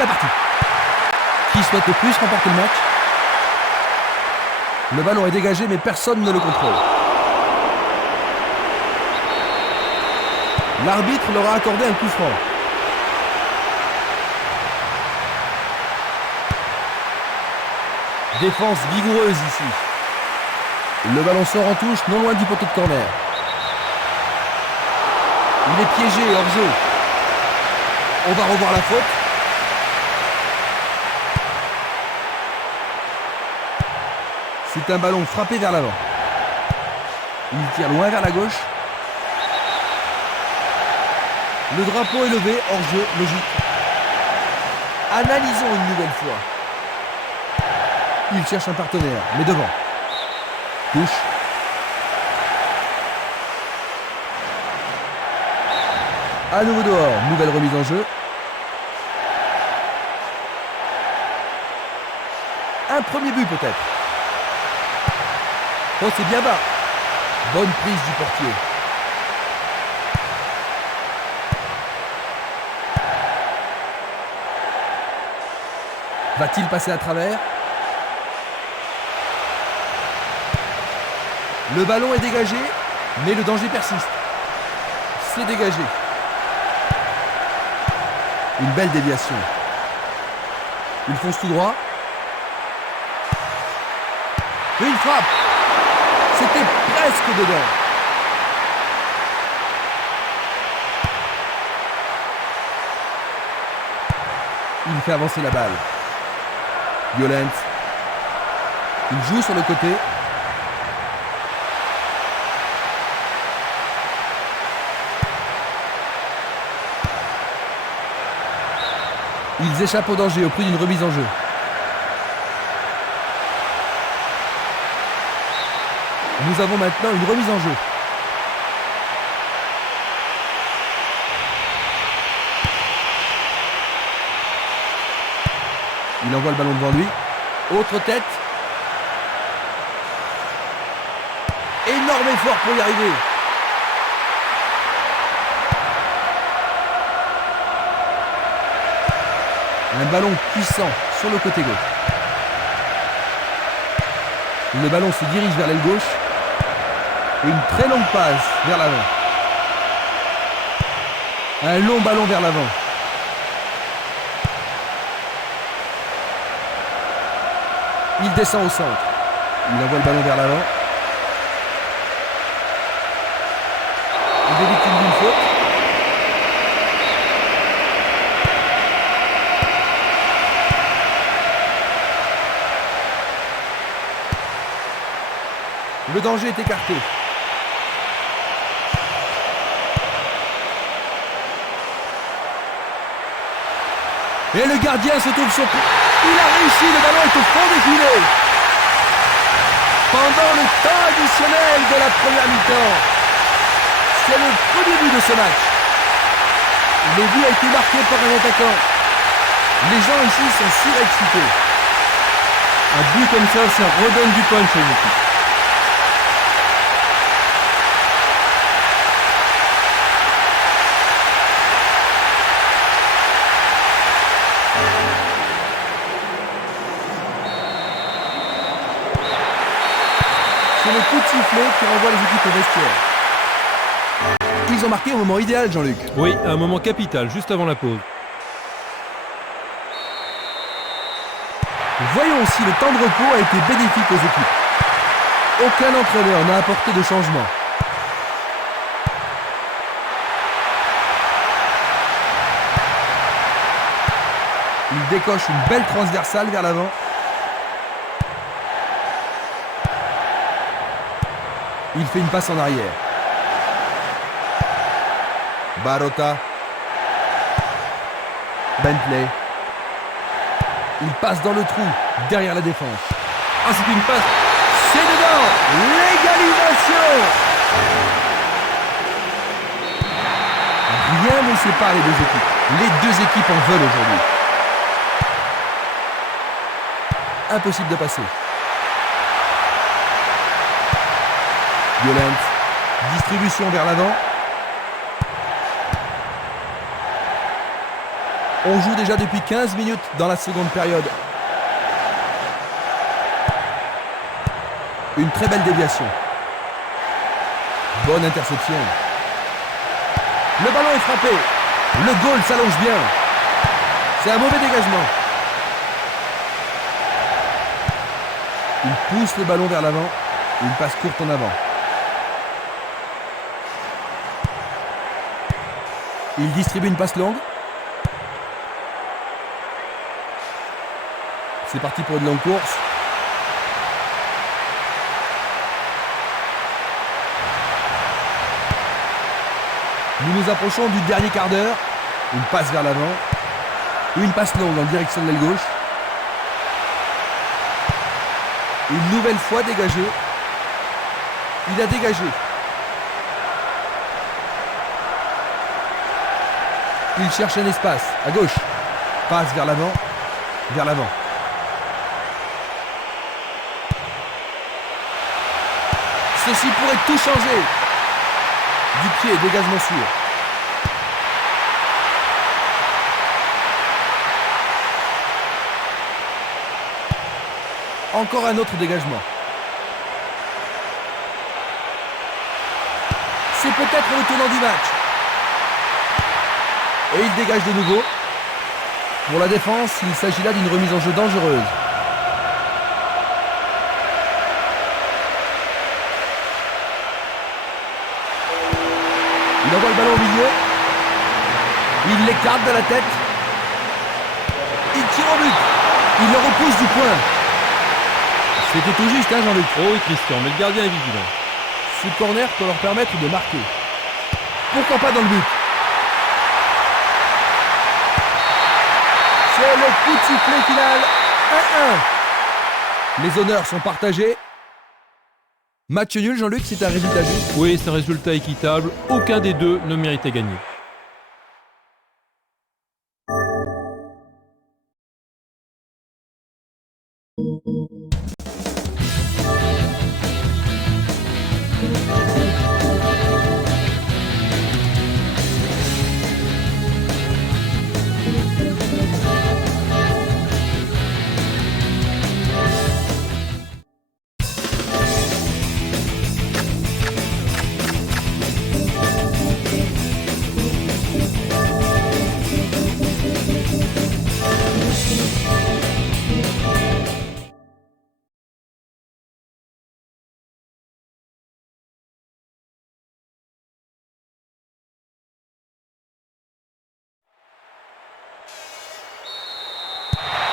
la partie. Qui souhaite le plus remporter le match? Le ballon est dégagé, mais personne ne le contrôle. L'arbitre leur a accordé un coup franc. Défense vigoureuse ici. Le ballon sort en touche, non loin du poteau de corner. Il est piégé hors jeu. On va revoir la faute. C'est un ballon frappé vers l'avant. Il tire loin vers la gauche. Le drapeau est levé, hors jeu, logique. Analysons une nouvelle fois. Il cherche un partenaire, mais devant. Touche. À nouveau dehors, nouvelle remise en jeu. Un premier but peut-être. Oh, c'est bien bas. Bonne prise du portier. Va-t-il passer à travers? Le ballon est dégagé, mais le danger persiste. C'est dégagé. Une belle déviation. Il fonce tout droit. Et il frappe. C'était presque dedans. Il fait avancer la balle. Violent. Il joue sur le côté. Ils échappent au danger au prix d'une remise en jeu. Nous avons maintenant une remise en jeu. Il envoie le ballon devant lui. Autre tête. Énorme effort pour y arriver. Un ballon puissant sur le côté gauche. Le ballon se dirige vers l'aile gauche. Et une très longue passe vers l'avant. Un long ballon vers l'avant. Il descend au centre. Il envoie le ballon vers l'avant. Il est victime d'une faute. Le danger est écarté. Et le gardien se trouve sur... Il a réussi, le ballon est au fond des filets. Pendant le temps additionnel de la première mi-temps. C'est le premier but de ce match. Le but a été marqué par un attaquant. Les gens ici sont surexcités. Un but comme ça redonne du punch à une équipe. C'est le coup de sifflet qui renvoie les équipes au vestiaire. Ils ont marqué au moment idéal, Jean-Luc. Oui, un moment capital, juste avant la pause. Voyons si le temps de repos a été bénéfique aux équipes. Aucun entraîneur n'a apporté de changement. Il décoche une belle transversale vers l'avant. Il fait une passe en arrière. Barota. Bentley. Il passe dans le trou, derrière la défense. Ah, c'est une passe. C'est dedans. L'égalisation. Rien ne sépare les deux équipes. Les deux équipes en veulent aujourd'hui. Impossible de passer. Violent. Distribution vers l'avant. On joue déjà depuis 15 minutes dans la seconde période. Une très belle déviation. Bonne interception. Le ballon est frappé. Le goal s'allonge bien. C'est un mauvais dégagement. Il pousse le ballon vers l'avant. Une passe courte en avant. Il distribue une passe longue. C'est parti pour une longue course. Nous nous approchons du dernier quart d'heure. Une passe vers l'avant. Une passe longue en direction de l'aile gauche. Une nouvelle fois dégagé. Il a dégagé. Il cherche un espace. À gauche. Passe vers l'avant. Vers l'avant. Ceci pourrait tout changer. Du pied, dégagement sûr. Encore un autre dégagement. C'est peut-être le tournant du match. Et il dégage de nouveau. Pour la défense, il s'agit là d'une remise en jeu dangereuse. Il envoie le ballon au milieu. Il l'écarte de la tête. Il tire au but. Il le repousse du point. C'était tout juste, hein, Jean-Luc? Oh oui, Christian, mais le gardien est vigilant. Ce corner peut leur permettre de marquer. Pourquoi pas dans le but? C'est le coup de sifflet final. 1-1. Les honneurs sont partagés. Match nul, Jean-Luc, c'est un résultat juste. Oui, c'est un résultat équitable. Aucun des deux ne méritait gagner.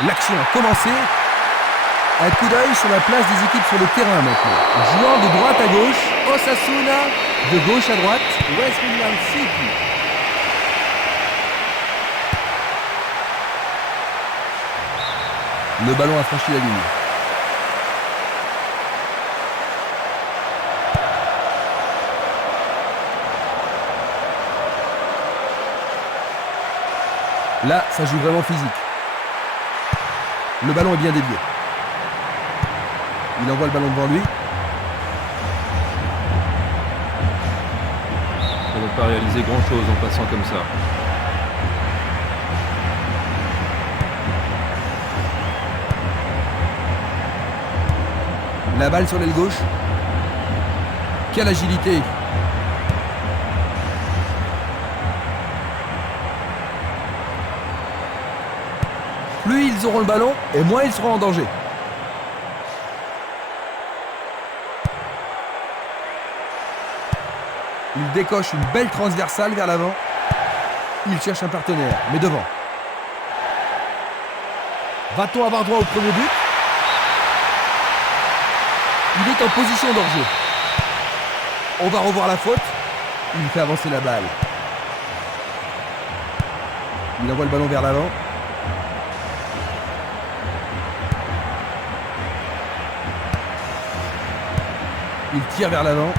L'action a commencé. Un coup d'œil sur la place des équipes sur le terrain maintenant. Jouant de droite à gauche, Osasuna, de gauche à droite, West Midlands City. Le ballon a franchi la ligne. Là, ça joue vraiment physique. Le ballon est bien dévié. Il envoie le ballon devant lui. Ça ne va pas réaliser grand-chose en passant comme ça. La balle sur l'aile gauche. Quelle agilité! Plus ils auront le ballon, et moins ils seront en danger. Il décoche une belle transversale vers l'avant. Il cherche un partenaire, mais devant. Va-t-on avoir droit au premier but? Il est en position d'hors-jeu. On va revoir la faute. Il fait avancer la balle. Il envoie le ballon vers l'avant. Il tire vers l'avant.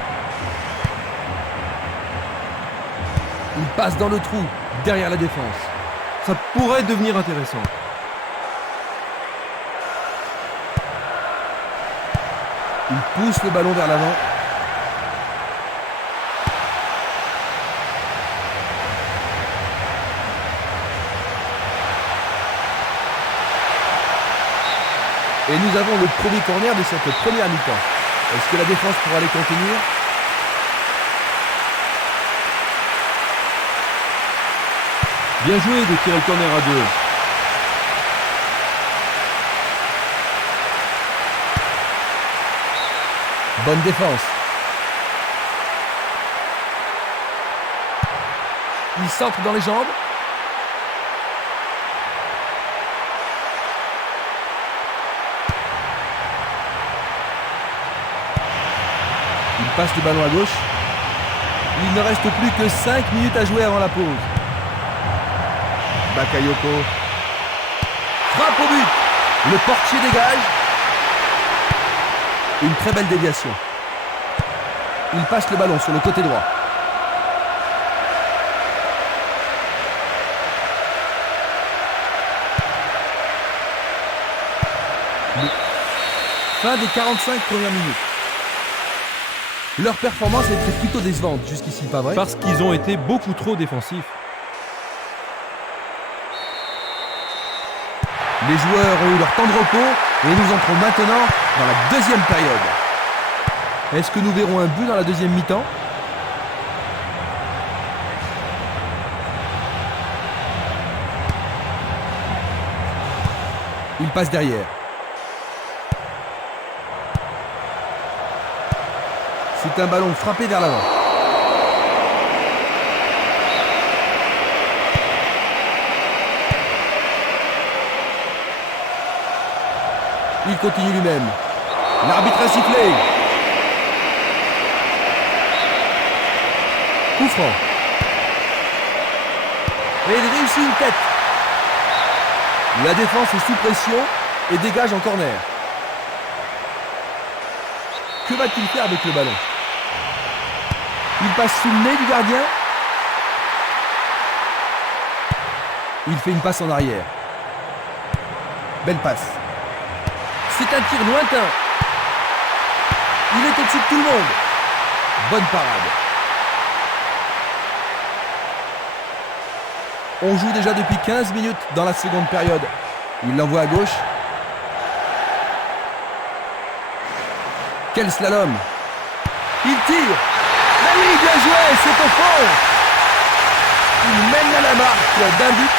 Il passe dans le trou, derrière la défense. Ça pourrait devenir intéressant. Il pousse le ballon vers l'avant. Et nous avons le premier corner de cette première mi-temps. Est-ce que la défense pourra les contenir? Bien joué de tirer le corner à 2. Bonne défense. Il centre dans les jambes. Il passe le ballon à gauche. Il ne reste plus que 5 minutes à jouer avant la pause. Bakayoko. Frappe au but. Le portier dégage. Une très belle déviation. Il passe le ballon sur le côté droit. Fin des 45 premières minutes. Leur performance était plutôt décevante jusqu'ici, pas vrai? Parce qu'ils ont été beaucoup trop défensifs. Les joueurs ont eu leur temps de repos et nous entrons maintenant dans la deuxième période. Est-ce que nous verrons un but dans la deuxième mi-temps? Il passe derrière. C'est un ballon frappé vers l'avant. Il continue lui-même. L'arbitre a sifflé. Coup franc. Et il réussit une tête. La défense est sous pression et dégage en corner. Que va-t-il faire avec le ballon? Il passe sous le nez du gardien. Il fait une passe en arrière. Belle passe. C'est un tir lointain. Il est au-dessus de tout le monde. Bonne parade. On joue déjà depuis 15 minutes dans la seconde période. Il l'envoie à gauche. Quel slalom. Il tire. Mais oui, bien joué, c'est au fond. Il mène à la marque d'un but.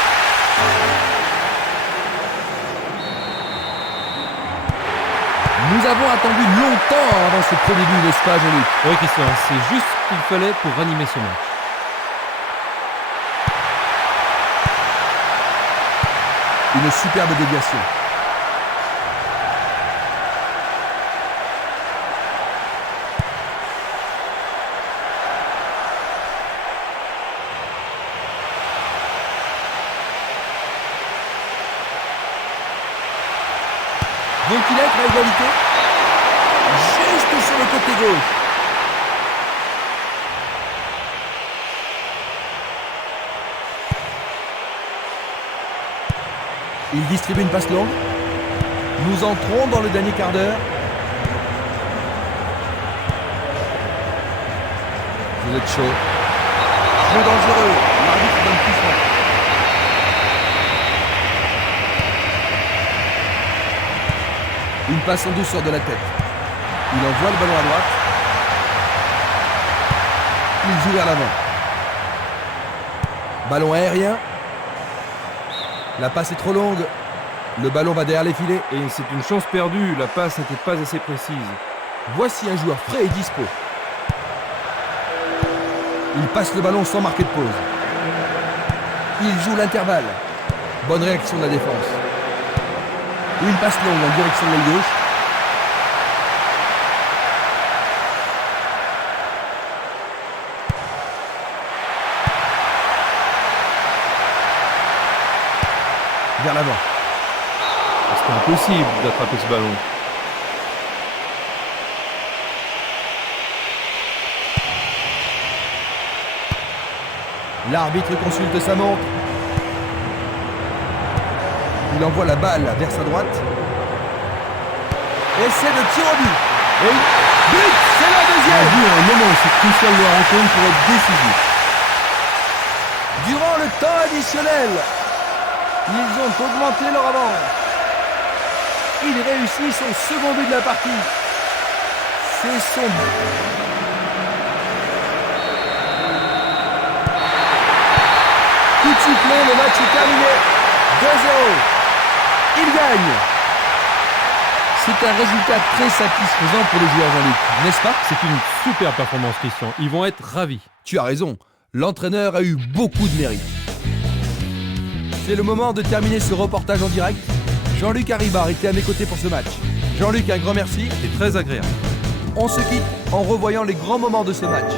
Nous avons attendu longtemps avant ce premier but, n'est-ce pas, Jean-Luc? Oui, Christian, c'est juste ce qu'il fallait pour ranimer ce match. Une superbe déviation. Vont-ils être à égalité? Juste sur le côté gauche. Il distribue une passe longue. Nous entrons dans le dernier quart d'heure. Vous êtes chaud. Jeu dangereux. L'arbitre donne coup franc. Une passe en douceur de la tête. Il envoie le ballon à droite. Il joue vers l'avant. Ballon aérien. La passe est trop longue. Le ballon va derrière les filets. Et c'est une chance perdue, la passe n'était pas assez précise. Voici un joueur frais et dispo. Il passe le ballon sans marquer de pause. Il joue l'intervalle. Bonne réaction de la défense. Une passe longue en direction de l'aile gauche. Vers l'avant. C'était impossible d'attraper ce ballon. L'arbitre consulte sa montre. Il envoie la balle vers sa droite. Essai de tir au but. Et but, c'est la deuxième. Il y a un moment où c'est crucial de la rencontre pour être décisif. Durant le temps additionnel, ils ont augmenté leur avance. Il réussit son second but de la partie. C'est son... Coup de sifflet, le match est terminé. 2-0. Il gagne. C'est un résultat très satisfaisant pour les joueurs, Jean-Luc, n'est-ce pas? C'est une super performance, Christian. Ils vont être ravis. Tu as raison, l'entraîneur a eu beaucoup de mérite. C'est le moment de terminer ce reportage en direct. Jean-Luc Haribard était à mes côtés pour ce match. Jean-Luc, un grand merci. C'est très agréable. On se quitte en revoyant les grands moments de ce match.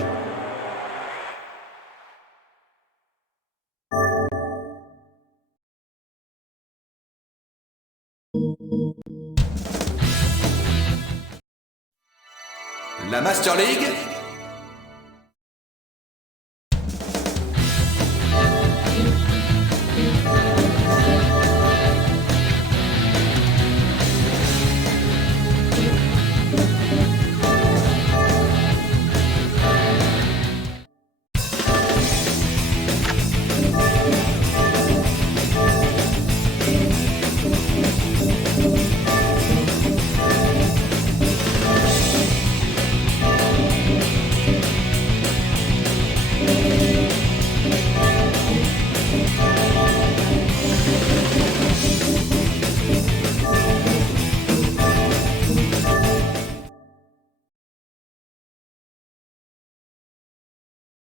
La Master League